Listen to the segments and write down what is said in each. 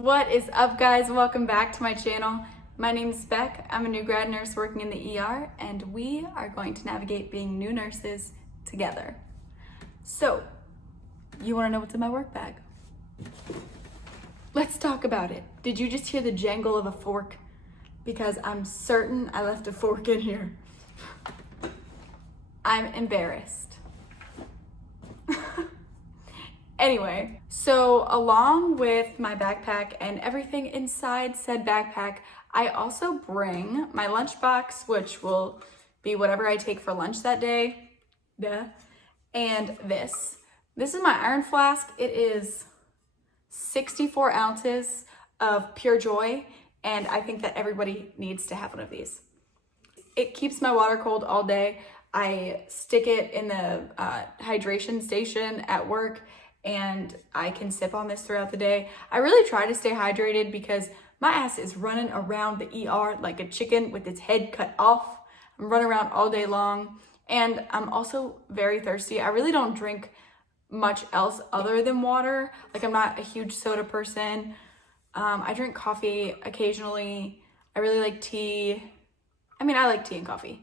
What is up, guys? Welcome back to my channel. My name is Beck. I'm a new grad nurse working in the ER, and we are going to navigate being new nurses together. So, you want to know what's in my work bag? Let's talk about it. Did you just hear the jangle of a fork? Because I'm certain I left a fork in here. I'm embarrassed. Anyway, so along with my backpack and everything inside said backpack, I also bring my lunchbox, which will be whatever I take for lunch that day. And this. This is my iron flask. It is 64 ounces of pure joy, and I think that everybody needs to have one of these. It keeps my water cold all day. I stick it in the hydration station at work, and I can sip on this throughout the day. I really try to stay hydrated because my ass is running around the ER like a chicken with its head cut off. I'm running around all day long, and I'm also very thirsty. I really don't drink much else other than water. Like, I'm not a huge soda person. I drink coffee occasionally. I really like tea. I mean, I like tea and coffee.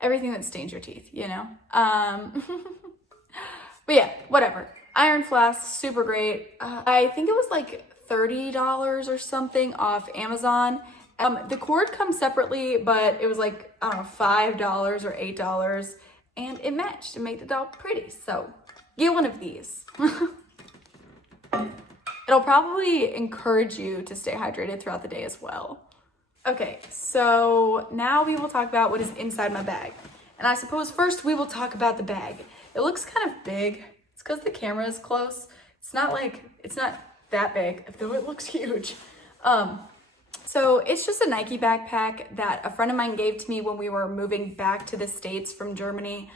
Everything that stains your teeth, you know? But yeah, whatever. Iron flask, super great. I think it was like $30 or something off Amazon. The cord comes separately, but it was like, I don't know, $5 or $8, and it matched to make the doll pretty. So get one of these. It'll probably encourage you to stay hydrated throughout the day as well. Okay, so now we will talk about what is inside my bag. And I suppose first we will talk about the bag. It looks kind of big. It's because the camera is close. It's not that big, though it looks huge. So it's just a Nike backpack that a friend of mine gave to me when we were moving back to the States from Germany.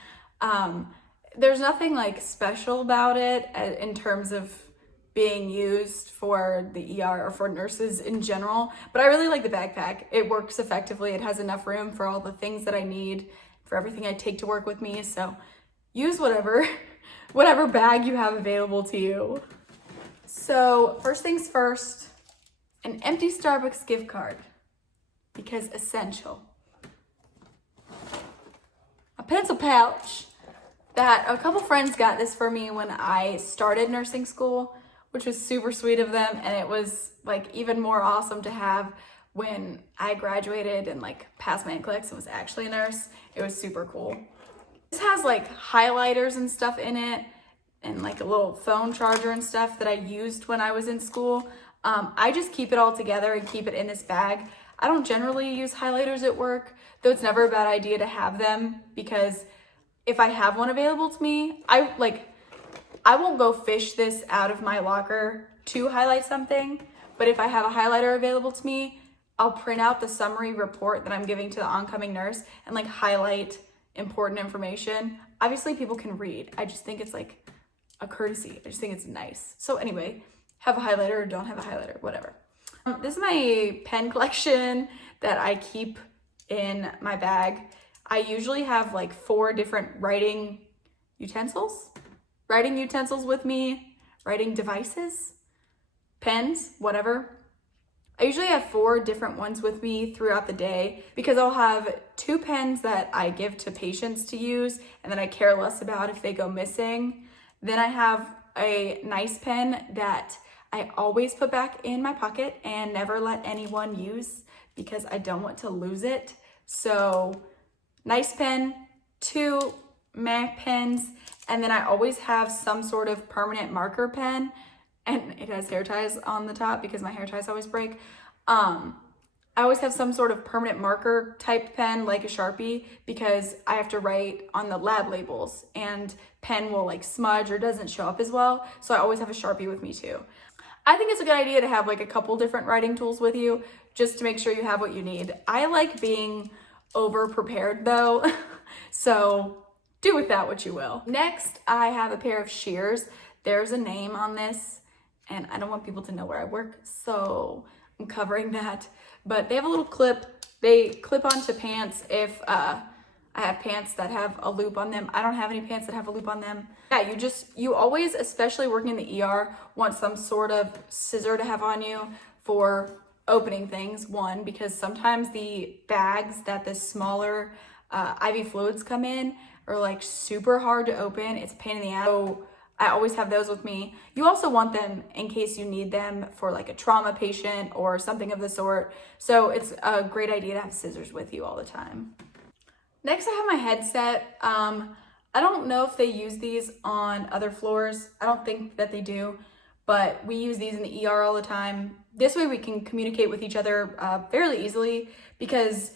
There's nothing like special about it in terms of being used for the ER or for nurses in general, but I really like the backpack. It works effectively. It has enough room for all the things that I need, for everything I take to work with me. So use whatever bag you have available to you. So first things first, an empty Starbucks gift card, because essential. A pencil pouch that a couple friends got this for me when I started nursing school, which was super sweet of them, and it was like even more awesome to have when I graduated and like passed my NCLEX and was actually a nurse. It was super cool. This has like highlighters and stuff in it, and like a little phone charger and stuff that I used when I was in school. I just keep it all together and keep it in this bag. I don't generally use highlighters at work, though it's never a bad idea to have them, because if I have one available to me, I won't go fish this out of my locker to highlight something, but if I have a highlighter available to me, I'll print out the summary report that I'm giving to the oncoming nurse and like highlight important information. Obviously people can read. I just think it's like a courtesy. I just think it's nice. So anyway, have a highlighter or don't have a highlighter, whatever. This is my pen collection that I keep in my bag. I usually have like 4 different writing utensils with me, writing devices, pens, whatever. I usually have 4 different ones with me throughout the day, because I'll have 2 pens that I give to patients to use and that I care less about if they go missing. Then I have a nice pen that I always put back in my pocket and never let anyone use because I don't want to lose it. So nice pen, 2 MAC pens, and then I always have some sort of permanent marker pen, and it has hair ties on the top because my hair ties always break. I always have some sort of permanent marker type pen, like a Sharpie, because I have to write on the lab labels and pen will like smudge or doesn't show up as well. So I always have a Sharpie with me too. I think it's a good idea to have like a couple different writing tools with you just to make sure you have what you need. I like being over prepared though, so do with that what you will. Next, I have a pair of shears. There's a name on this, and I don't want people to know where I work, so I'm covering that. But they have a little clip. They clip onto pants if I have pants that have a loop on them. I don't have any pants that have a loop on them. Yeah, you always, especially working in the ER, want some sort of scissor to have on you for opening things. One, because sometimes the bags that the smaller IV fluids come in are like super hard to open. It's a pain in the ass. So I always have those with me. You also want them in case you need them for like a trauma patient or something of the sort. So it's a great idea to have scissors with you all the time. Next, I have my headset. I don't know if they use these on other floors. I don't think that they do, but we use these in the ER all the time. This way we can communicate with each other fairly easily, because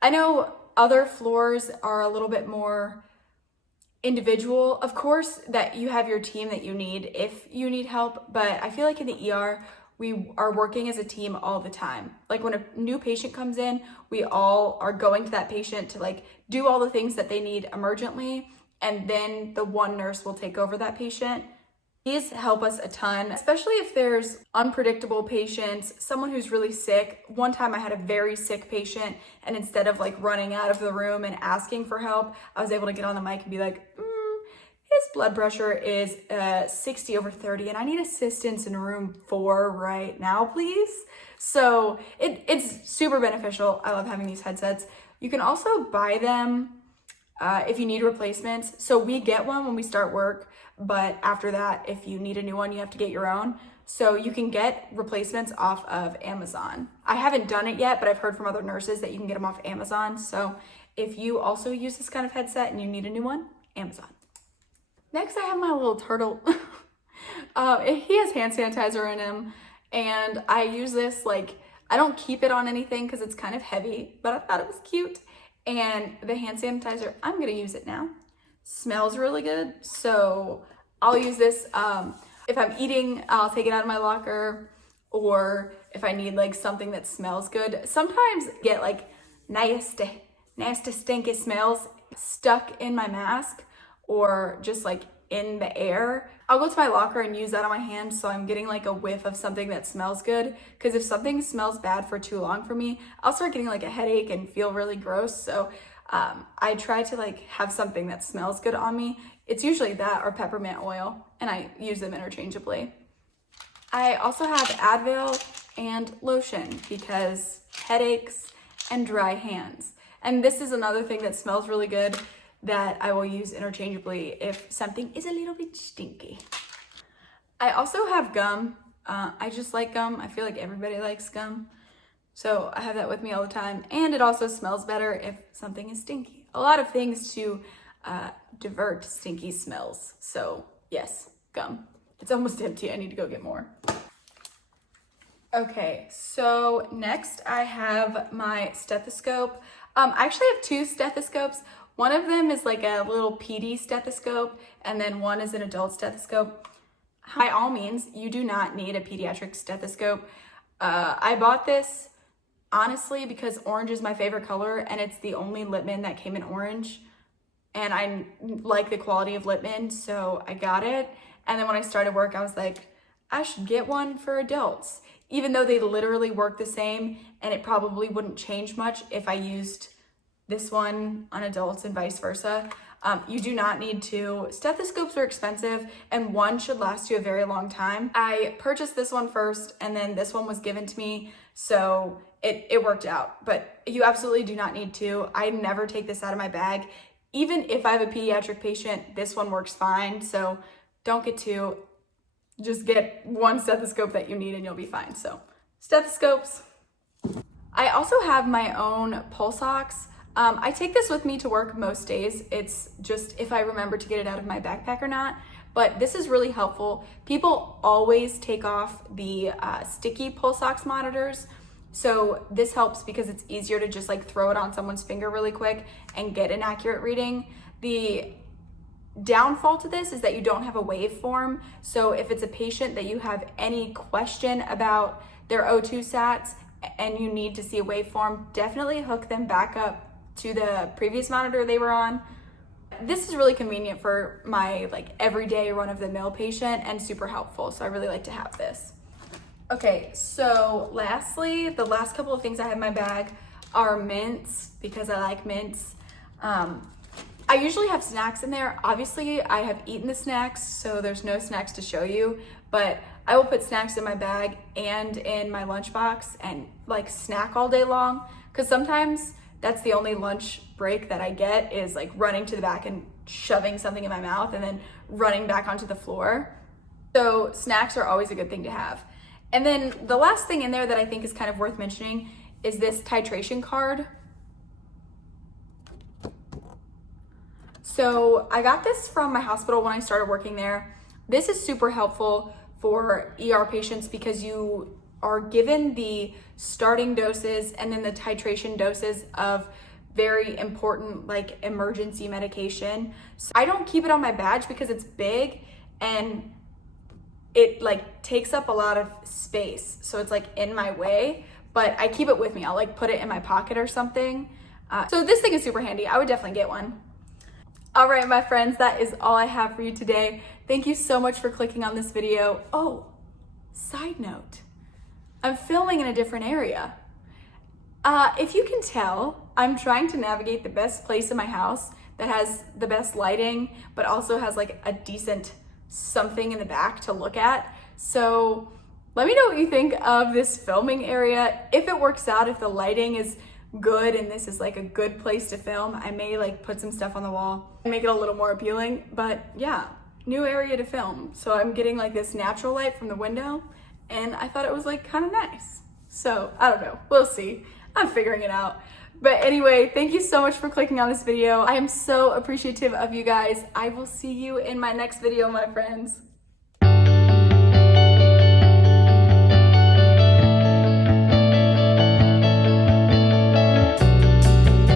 I know other floors are a little bit more individual. Of course, that you have your team that you need if you need help, but I feel like in the ER, we are working as a team all the time. Like when a new patient comes in, we all are going to that patient to like do all the things that they need emergently, and then the one nurse will take over that patient. These help us a ton, especially if there's unpredictable patients, someone who's really sick. One time I had a very sick patient, and instead of like running out of the room and asking for help, I was able to get on the mic and be like, his blood pressure is 60/30 and I need assistance in room 4 right now, please. So it's super beneficial. I love having these headsets. You can also buy them if you need replacements. So we get one when we start work, but after that, if you need a new one, you have to get your own. So you can get replacements off of Amazon. I haven't done it yet, but I've heard from other nurses that you can get them off Amazon. So if you also use this kind of headset and you need a new one, Amazon. Next, I have my little turtle. He has hand sanitizer in him, and I use this, like, I don't keep it on anything because it's kind of heavy, but I thought it was cute. And the hand sanitizer, I'm gonna use it now. Smells really good, so I'll use this. If I'm eating, I'll take it out of my locker, or if I need like something that smells good. Sometimes I get like nasty stinky smells stuck in my mask, or just like in the air. I'll go to my locker and use that on my hand, so I'm getting like a whiff of something that smells good. Because if something smells bad for too long for me, I'll start getting like a headache and feel really gross. So I try to like have something that smells good on me. It's usually that or peppermint oil, and I use them interchangeably. I also have Advil and lotion because headaches and dry hands. And this is another thing that smells really good that I will use interchangeably if something is a little bit stinky. I also have gum. I just like gum. I feel like everybody likes gum. So I have that with me all the time. And it also smells better if something is stinky. A lot of things to divert stinky smells. So yes, gum. It's almost empty. I need to go get more. Okay, so next I have my stethoscope. I actually have 2 stethoscopes. One of them is like a little PD stethoscope, and then one is an adult stethoscope. By all means, you do not need a pediatric stethoscope. I bought this honestly because orange is my favorite color, and it's the only Littmann that came in orange. And I like the quality of Littmann, so I got it. And then when I started work, I was like, I should get one for adults, even though they literally work the same, and it probably wouldn't change much if I used this one on adults and vice versa. You do not need to. Stethoscopes are expensive, and one should last you a very long time. I purchased this one first, and then this one was given to me, so it worked out. But you absolutely do not need to. I never take this out of my bag. Even if I have a pediatric patient, this one works fine, so don't get 2. Just get one stethoscope that you need and you'll be fine. So stethoscopes. I also have my own pulse ox. I take this with me to work most days. It's just if I remember to get it out of my backpack or not, but this is really helpful. People always take off the sticky pulse ox monitors. So this helps because it's easier to just like throw it on someone's finger really quick and get an accurate reading. The downfall to this is that you don't have a waveform. So if it's a patient that you have any question about their O2 sats and you need to see a waveform, definitely hook them back up to the previous monitor they were on. This is really convenient for my like everyday run-of-the-mill patient and super helpful. So I really like to have this. Okay, so lastly, the last couple of things I have in my bag are mints because I like mints. I usually have snacks in there. Obviously, I have eaten the snacks, so there's no snacks to show you, but I will put snacks in my bag and in my lunchbox and like snack all day long, because sometimes that's the only lunch break that I get is like running to the back and shoving something in my mouth and then running back onto the floor. So snacks are always a good thing to have. And then the last thing in there that I think is kind of worth mentioning is this titration card. So I got this from my hospital when I started working there. This is super helpful for ER patients because you are given the starting doses and then the titration doses of very important like emergency medication. So I don't keep it on my badge because it's big and it like takes up a lot of space. So it's like in my way, but I keep it with me. I'll like put it in my pocket or something. So this thing is super handy. I would definitely get one. All right, my friends, that is all I have for you today. Thank you so much for clicking on this video. Oh, side note, I'm filming in a different area. If you can tell, I'm trying to navigate the best place in my house that has the best lighting, but also has like a decent something in the back to look at. So let me know what you think of this filming area. If it works out, if the lighting is good and this is like a good place to film, I may like put some stuff on the wall and make it a little more appealing. But yeah, new area to film. So I'm getting like this natural light from the window and I thought it was like kind of nice. So I don't know, we'll see. I'm figuring it out. But anyway, thank you so much for clicking on this video. I am so appreciative of you guys. I will see you in my next video, my friends.